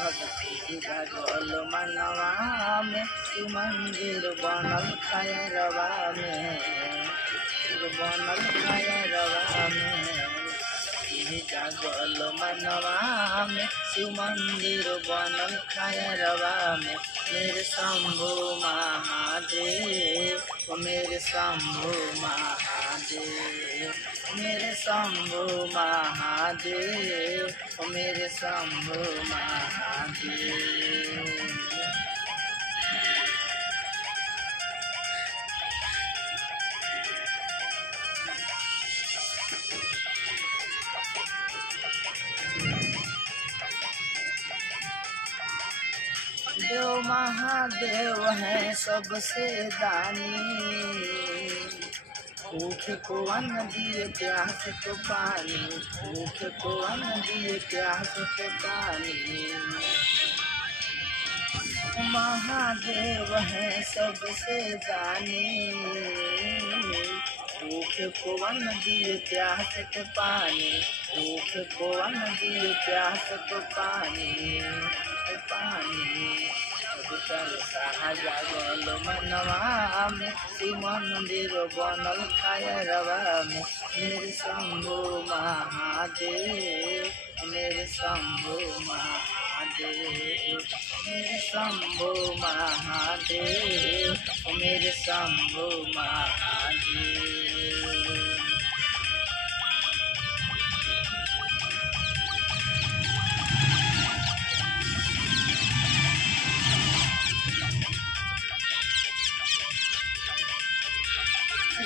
भक्ति जागल मनवा में शिव मंदिर बनल खैरवा में, बनल खैरवा में। जागल मनवा में शिव मंदिर बनल खैरवा में। मेरे शंभु महादेव, मेरे शंभु महादेव, मेरे शंभु महादेव, मेरे शंभु महादेव। देव महादेव है सबसे दानी, भूखे को अन्न दिए प्यास को पानी, भूखे को अन्न दिए प्यास को पानी। महादेव है सबसे दानी, भूखे को अन्न दिए प्यास को पानी, भूखे को अन्न दिए प्यास को पानी, पानी। जागल मनवा में शिव मंदिर बनल खैरवा में। मेरे शंभु महादेव, मेरे शंभु महादेव, मेरे शंभु महादेव, मेरे शंभु महादेव।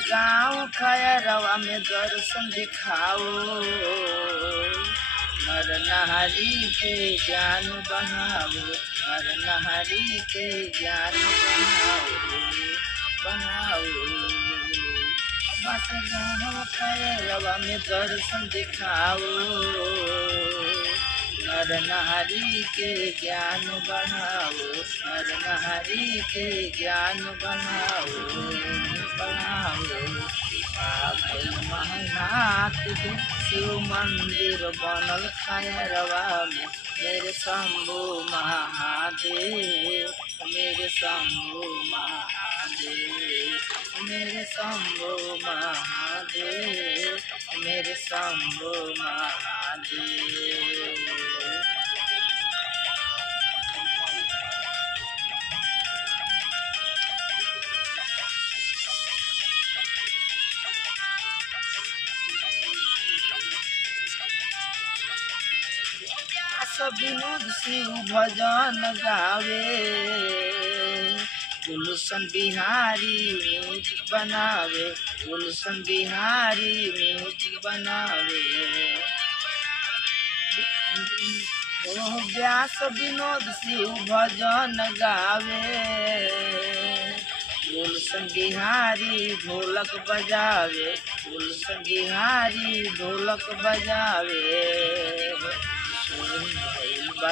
गाँव खैरवा में दर्शन दिखाओ, नर नारी के ज्ञान बनाओ, नर नारी के ज्ञान बनाओ। बस गाँव खैरवा में दर्शन दिखाओ, नर नारी के ज्ञान बढ़ाओ, नर नारी के ज्ञान बढ़ाओ, बढ़ाओ। महनाथ के शिव मंदिर बनल खैरवा में। मेरे शंभु महादेव, मेरे शंभु महादेव, मेरे शंभु महादेव, मेरे शंभु महादेव। विनोद शिव भजन गावे, गुलशन बिहारी म्यूजिक बनावे, गुलशन बिहारी म्यूजिक बनावे। व्यास विनोद शिव भजन गावे, गुलशन बिहारी ढोलक बजावे, गुलशन बिहारी ढोलक बजावे।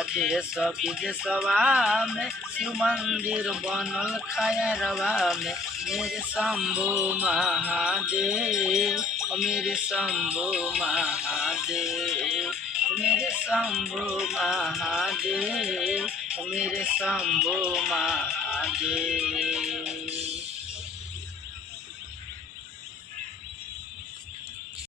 देश विदेशवा में शिव मंदिर बनल खैरवा में। मेरे शंभु महादेव, मेरे शंभु महादेव, मेरे शंभु महादेव, मेरे शंभु महादेव।